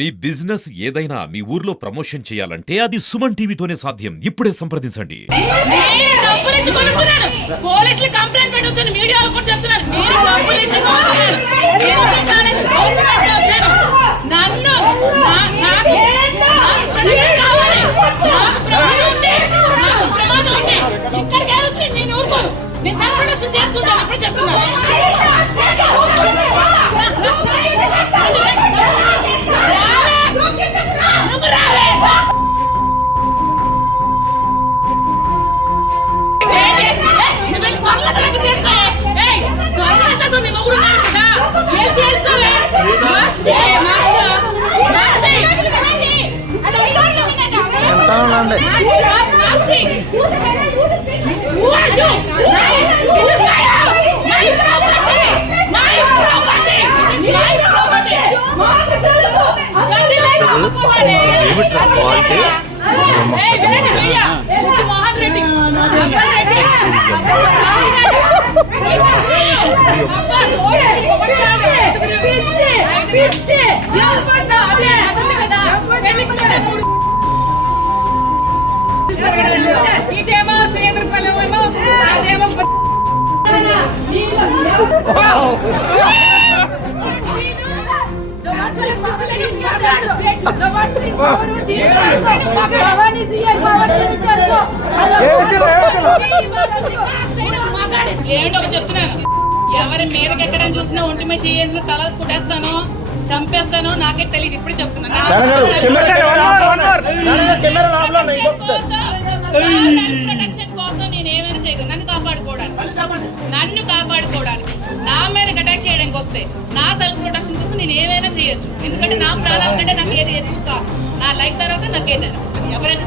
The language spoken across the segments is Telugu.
మీ బిజినెస్ ఏదైనా మీ ఊర్లో ప్రమోషన్ చేయాలంటే అది సుమన్ టీవీతోనే సాధ్యం. ఇప్పుడే సంప్రదించండి. పోలీసులు కంప్లైంట్ పెట్టొచ్చాను, మీడియాలో కూడా చెప్తున్నాను. నేను ఊరుకోను, నేను ప్రొడక్షన్ చేసుకుంటాను. అప్పుడు చెప్తున్నాను. మోహన్ రెడ్డి ఇదేమో శ్రీధర్పల్లెమో అదేమో ఏంటో చెప్తున్నాను. ఎవరి మీదకి ఎక్కడ చూసినా ఒంటి మీద చేసిన తల కుట్టేస్తాను, చంపేస్తాను, నాకే తెలియదు. ఇప్పుడు చెప్తున్నాను. ప్రొటెక్షన్ కోసం నేను ఏమైనా చేయగలను. నన్ను కాపాడుకోవడానికి నా మీద అటాక్ చేయడానికి వస్తే నా సెల్ఫ్ ప్రొటెక్షన్ కోసం నేను ఏమైనా చేయొచ్చు. ఎందుకంటే నా ప్రాణాల కంటే నాకు ఏది ఎక్కువ కాదు. నా లైఫ్ తర్వాత నాకు ఏదైనా ఎవరైనా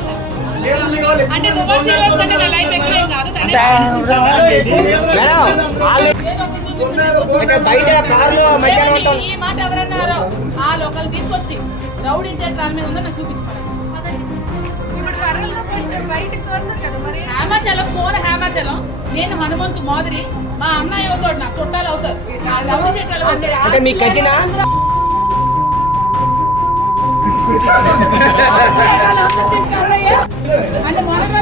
అంటే నా లైఫ్ ఎక్కువ కాదు. ఈ మాట ఎవరన్నారో ఆ లోకల్ తీసుకొచ్చి రౌడీ షేట్ రాని మీద ఉందో నాకు చూపించుకోవాలి. హేమాచలం కోన హేమాచలం, నేను హనుమంతు మాదిరి, మా అన్నయ్య అవుతాడు, నాకు చుట్టాలు అవుతారు. రౌడీ షేట్ అంటే మీ కజినా అంటే మొదటి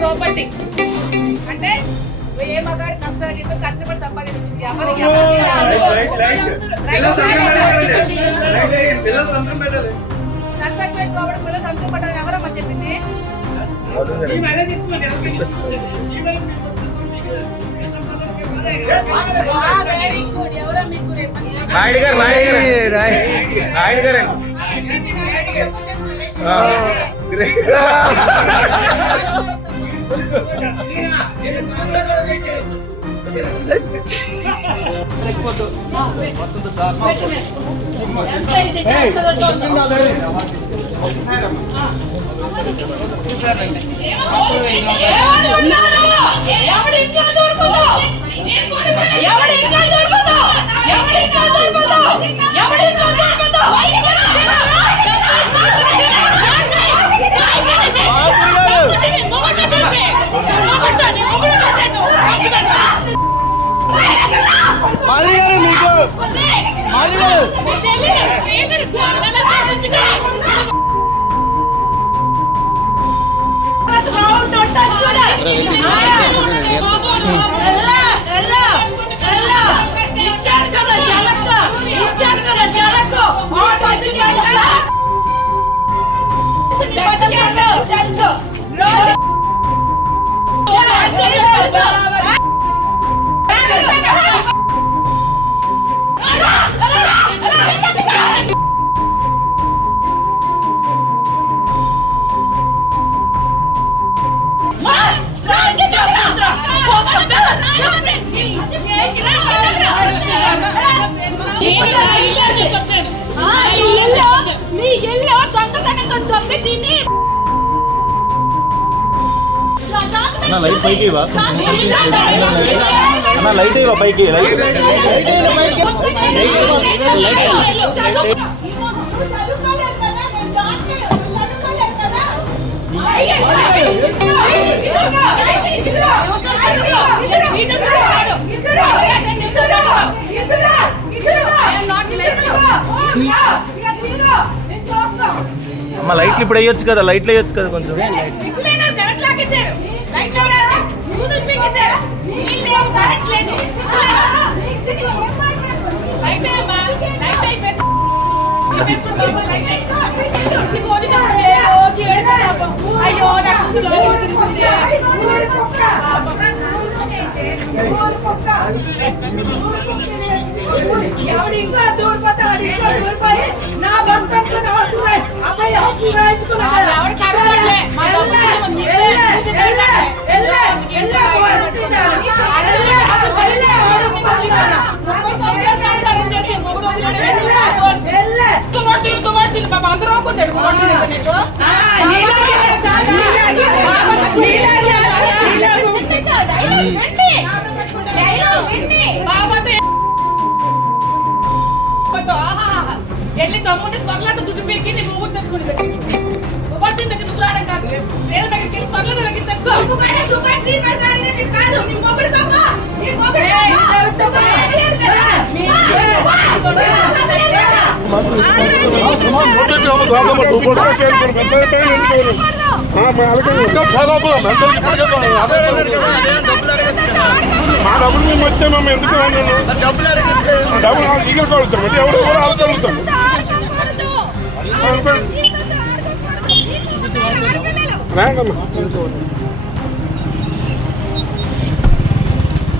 ప్రాపర్టీ అంటే ఏ మగాడి కష్టపడి సంపాదించుకుంది. కన్స్ట్రక్షన్ ప్రాపర్టీ పిల్లలు సంతకం పెట్టాలని ఎవరమ్మా చెప్పింది? Very good. ఎవరో మీకు లైట్ పైకి లైట్ పైకి లైట్ అమ్మ లైట్లు ఇప్పుడు వేయొచ్చు కదా, లైట్లు వేయొచ్చు కదా కొంచెం. అయ్యో ఎవడి ఇంకా దూరిపోతాడు, ఇంకా దూరిపోయి నా భర్త అబ్బాయి అందరూ ఎల్లి తమ్ముడిని త్వరలాట చుట్టూ పీకి నీ మొగ్గు తెచ్చుకుని దగ్గరికి దగ్గర నువ్వు రావడం కాదు, వేరే దగ్గరికి వెళ్ళి త్వరలో దగ్గర తెచ్చుకో. మా డబ్బులు మేము వచ్చాము, ఎందుకు డబ్బులు ఈగలు కలుగుతాం, ఎవరు వాళ్ళు జరుగుతాం.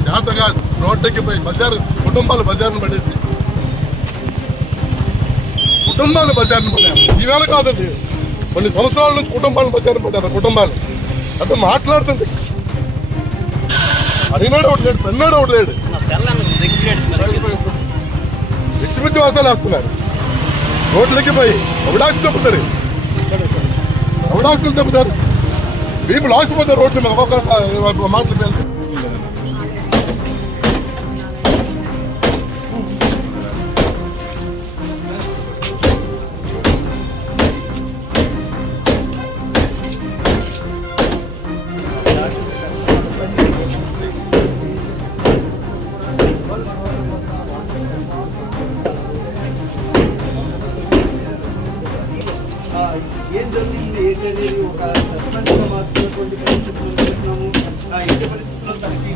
జాత కాదు, రోడ్డుకి పోయి బజారు బజారును పడేసి కుటుంబాలు బజారును పడ్డారు. ఈవేళ కాదండి, కొన్ని సంవత్సరాల నుంచి కుటుంబాలు బజారును పడ్డారు. కుటుంబాలు అంటే మాట్లాడుతుంది, అడిగినాడు ఒకటి లేడు, పెన్నాడు ఒకటి లేడు, వ్యక్తిమిత్తి వాసాలు వేస్తున్నారు. రోడ్లకి పోయి అవడాకులు తప్పుతారు, అవడాకులు తప్పుతారు, వీపు లాసిపోతారు రోడ్ల మీద ఒక్కొక్క మాటలు పేరు. ఏం జరిగింది ఏంటనేది ఒక సస్పెన్స్గా మార్చుకున్నటువంటి పరిస్థితులు చూస్తున్నాము. ఎట్టి పరిస్థితుల్లో తనకి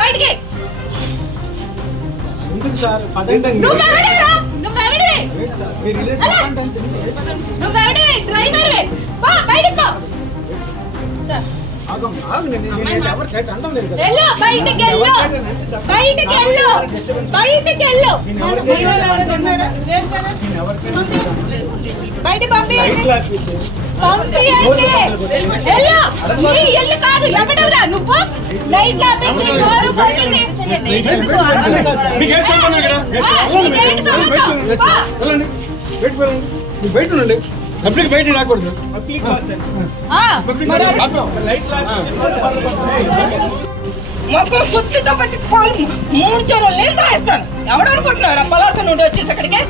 బయటికి ఎందుకు సార్ పదండి బయట ఎల్లు కాదు, ఎవడెవరా నువ్వు? లైట్ బయట ఉండండి, పబ్లిక్ బయట రాకూడదు. మొక్కలు సుత్తితో పట్టి పాలు 3 చెరువులు నీళ్ళు తాగిస్తాను. ఎవడు అనుకుంటున్నారా పలాస నుండి వచ్చేసి అక్కడికి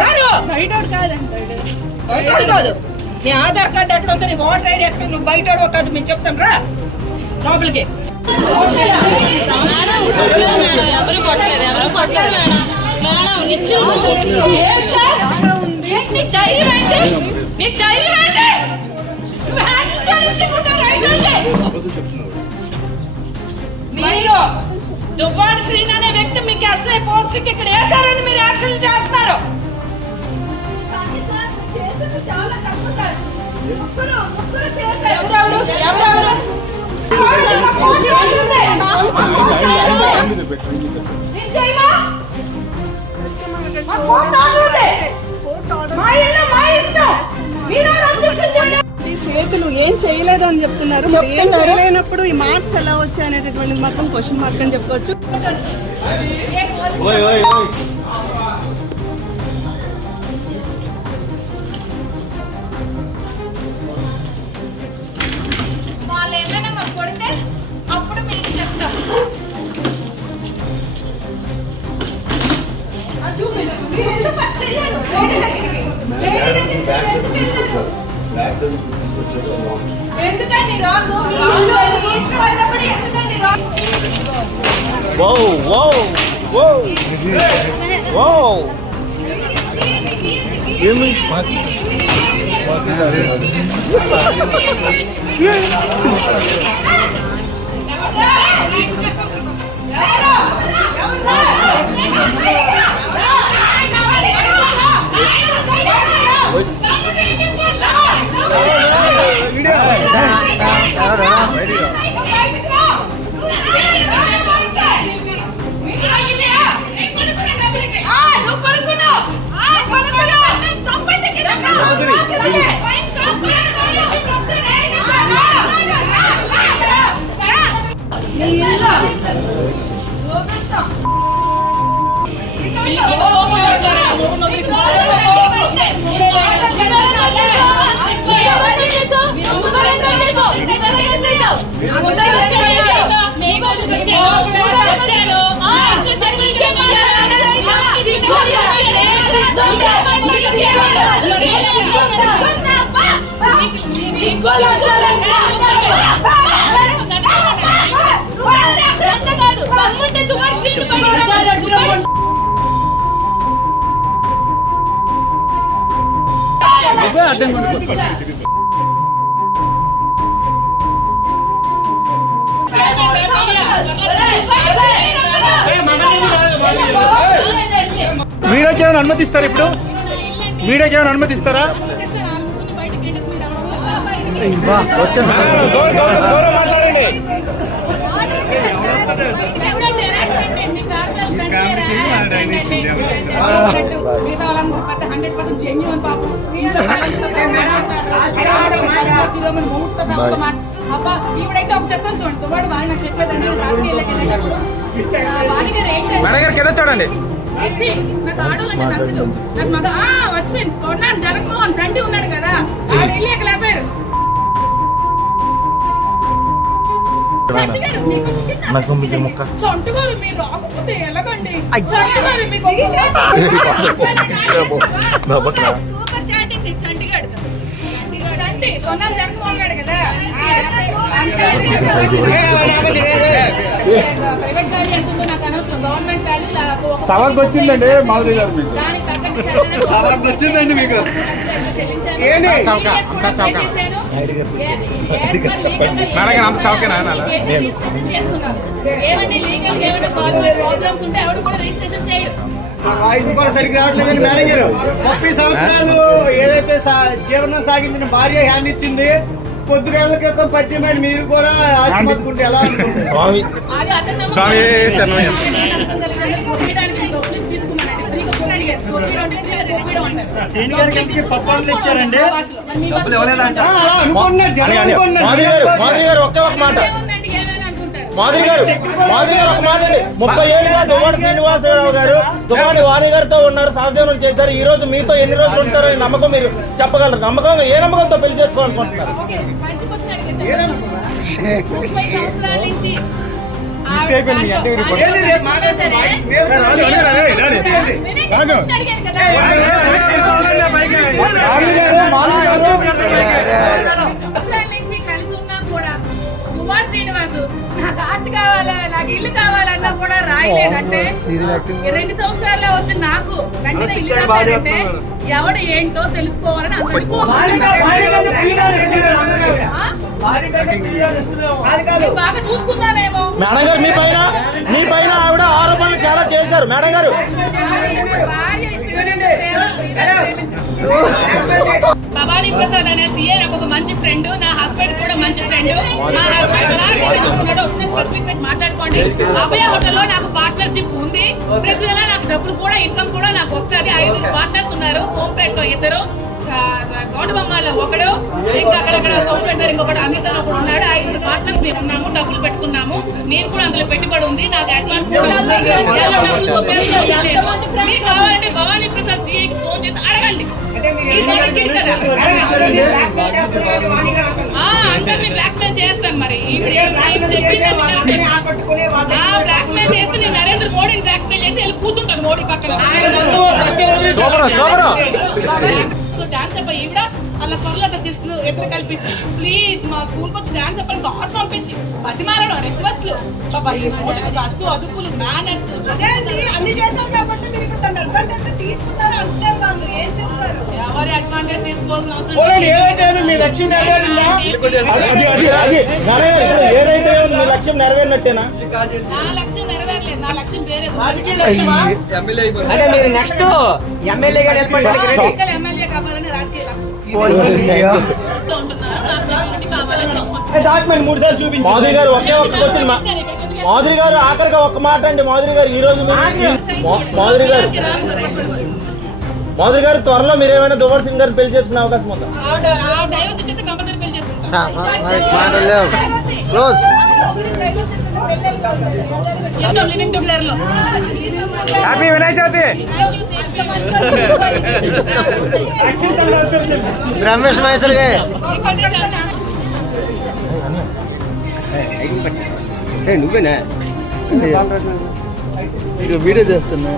రారు. బయట కాదు, నీ ఆధార్ కార్డు ఎక్కడ ఉందో, నీ ఓటర్ ఐడి ఎక్కడ, నువ్వు బయట కాదు, మేము చెప్తాం రా లోపలికి. ఎవరు కొట్టలేదు, ఎవరు కొట్టలేదు మేడం. నీకు ధైర్యం ఏంటి? నీకు ధైర్యం ఏంటి? నువ్వు హ్యాండిల్ మీరు దువ్వాడి శ్రీని అనే వ్యక్తి మీకు ఎస్ఐ పోస్ట్ ఇక్కడ వేసారని మీరు యాక్షన్ చేస్తున్నారు. ఎవరెవరు మా ఇల్లు మా ఇష్టం. మీరు అబ్జెక్షన్ చేయండి. ఈ చేతులు ఏం చేయలేదు అని చెప్తున్నారు. మరి ఏం చేయలేనప్పుడు ఈ మార్క్స్ ఎలా వచ్చాయి అనేటటువంటి మాత్రం క్వశ్చన్ మార్క్ అని చెప్పొచ్చు. ఓయ్ ఓయ్ ఓయ్ వాళ్ళు ఏమైనా మాకు కొడితే అప్పుడు మీకు చెప్తాం. అది చూపించు. మీరు ఎందుకు ఫస్ట్ వెళ్ళారు? లేడీ దగ్గరికి. లేడీ దగ్గరికి ఎందుకు వెళ్ళారు? ఎందుకండి రాంగు? మీ ఇల్లు మీ ఇష్టం అయినప్పుడు ఎందుకండి రాంగు? వో వో వో వో ఏమి మీడియాకి ఏమైనా అనుమతిస్తారు? ఇప్పుడు మీడియాకి ఏమైనా అనుమతిస్తారా? మాట్లాడండి. అబ్బా ఈవిడైతే ఒక చెప్తాను చూడండి. వాడు వాడు నాకు చెప్పేదండి వెళ్ళేటప్పుడు మేడం గారికి ఏదో చూడండి. నాకు ఆడోళ్ళంటే నచ్చదు. నాకు మగ వచ్చిపోయింది కొన్నాను. జగన్మోహన్ చంటి ఉన్నాడు కదా, ఆవిడ వెళ్ళి ఎక్కడ లేపారు. చంటుగారు మీరు రాకపోతే ఎలాగండి? చంటుగారు మీకు చంటిగాడు చంటి కొన్నాను జగన్మోహన్ ఉన్నాడు కదా, ప్రైవేట్ గాడి ఎంతుందో నాకు అనవసరం. గవర్నమెంట్ వాల్యూ సవాల్కి వచ్చిందండి మాధురి గారు మీకు. సవాల్కి వచ్చిందండి మీకు. మేడం అంత చౌకనా? ఏమండి లీగల్ ఏమైనా ప్రాబ్లమ్స్ ఉంటే ఎవరు కూడా రిజిస్ట్రేషన్ చేయడు. వాయిస్ కూడా సరిగ్గా రావట్లేదండి మేడం గారు. 30 సంవత్సరాలు ఏదైతే జీవనం సాగించిన భార్య హ్యాండ్ ఇచ్చింది, కొద్దివేళ్ల క్రితం పరిచయమైన మీరు కూడా ఆశపడుకుంటే ఎలా అనుకుంటారు? అది అతను స్వామి శరణమయ్య. డబ్బులు ఇవ్వలేదంట. అలా అనుకుంటున్నారు జనం అనుకుంటున్నారు. మాధురి గారు ఒకే ఒక మాట. మాధురి గారు ఒక మాట అండి. 30 ఏళ్ళుగా దువ్వాడి శ్రీనివాసరావు గారు దువ్వాడి వాణి గారితో ఉన్నారు, సహజీవనం చేశారు. ఈ రోజు మీతో ఎన్ని రోజులు ఉంటారని నమ్మకం మీరు చెప్పగలరు? నమ్మకంగా ఏ నమ్మకంతో పెళ్లి చేసుకోవాలనుకుంటున్నారు? శ్రీనివాసు నాకు ఆస్తి కావాలా, నాకు ఇల్లు కావాలన్నా కూడా రాయలేదంటే 2 సంవత్సరాల్లో వచ్చి నాకు వెంటనే ఇల్లు కావాలంటే ఎవడు ఏంటో తెలుసుకోవాలని అందరికీ బాగా చూసుకున్నారేమో. మేడం గారు మీ పైన ఆవిడ ఆరోపణలు చాలా చేశారు. మేడం గారు భార్య ఇష్టం భవానీ ప్రసాద్ అనే సీఏ నాకు ఒక మంచి ఫ్రెండ్, నా హస్బెండ్ కూడా మంచి ఫ్రెండ్. మా హస్బెండ్ వచ్చిన స్పెసిఫిక్ మాట్లాడుకోండి. అభయ హోటల్లో నాకు పార్ట్నర్షిప్ ఉంది. ప్రతి నెల నాకు డబ్బులు కూడా ఇన్కమ్ కూడా నాకు వస్తుంది. 5 పార్ట్నర్స్ ఉన్నారు. హోంపేట్ లో 2, గౌడబొమ్మలో 1, ఇంకా అక్కడక్కడ సోమపేట ఇంకొకటి అమిత ఒకడు ఉన్నాడు. 5 పార్ట్నర్స్ మేము ఉన్నాము, డబ్బులు పెట్టుకున్నాము. నేను కూడా అందులో పెట్టుబడి ఉంది, నాకు అడ్వాన్స్ కూడా ఉంది. మీకు కావాలంటే భవానీ ప్రసాద్ సీఐకి ఫోన్ చేసి అడగండి. అందరినీ బ్లాక్ మెయిల్ చేస్తాను. మరి బ్లాక్ మెయిల్ చేసి నేను నరేంద్ర మోడీని బ్లాక్ మెయిల్ చేసి వెళ్ళి కూర్చుంటాను మోడీ పక్కన. సో డాన్స్ చెప్ప ఈవిడ అలా త్వరలో సిస్లు ఎప్పుడు కల్పిస్తే ప్లీజ్ మా స్కూల్కి వచ్చి డాన్స్ చెప్పని కాల్ పంపించి బతిమారడం రిక్వెస్ట్లు అదుపులు మేనర్స్ అన్ని చేశారు కాబట్టి మీరు ఇప్పుడు దాన్ని అడ్వాంటేజ్ తీసుకున్నారు అంటే వాళ్ళు ఏం చెప్తారు? ఎవరి అడ్వాంటేజ్ తీసుకోవాల్సిన అవసరం పోనీ ఏదైతే మీ లక్ష్యం నెరవేరిందా? ఏదైతే మీ లక్ష్యం నెరవేరినట్టేనా? నా లక్ష్యం నెరవేరలేదు. నా లక్ష్యం వేరే. అంటే మీరు నెక్స్ట్ ఎమ్మెల్యేగా ఎమ్మెల్యే కావాలని రాజకీయ లక్ష్యం ఉంటున్నారు. నాకు కావాలని డాక్యుమెంట్ 3 సార్లు చూపించి మాధురి గారు ఒకే ఒక్క క్వశ్చన్ మాధురి గారు ఆఖరిగా ఒక్క మాట అండి. మాధురి గారు ఈ రోజు మాధురి గారు త్వరలో మీరు ఏమైనా దువ్వాడ సింగ్ గారు పెళ్లి చేసుకునే అవకాశం ఉందా? హ్యాపీ వినాయక చవితి. రమేష్ మహేశ్వర్ గారు నువ్వేనా వీడియో చేస్తున్నా.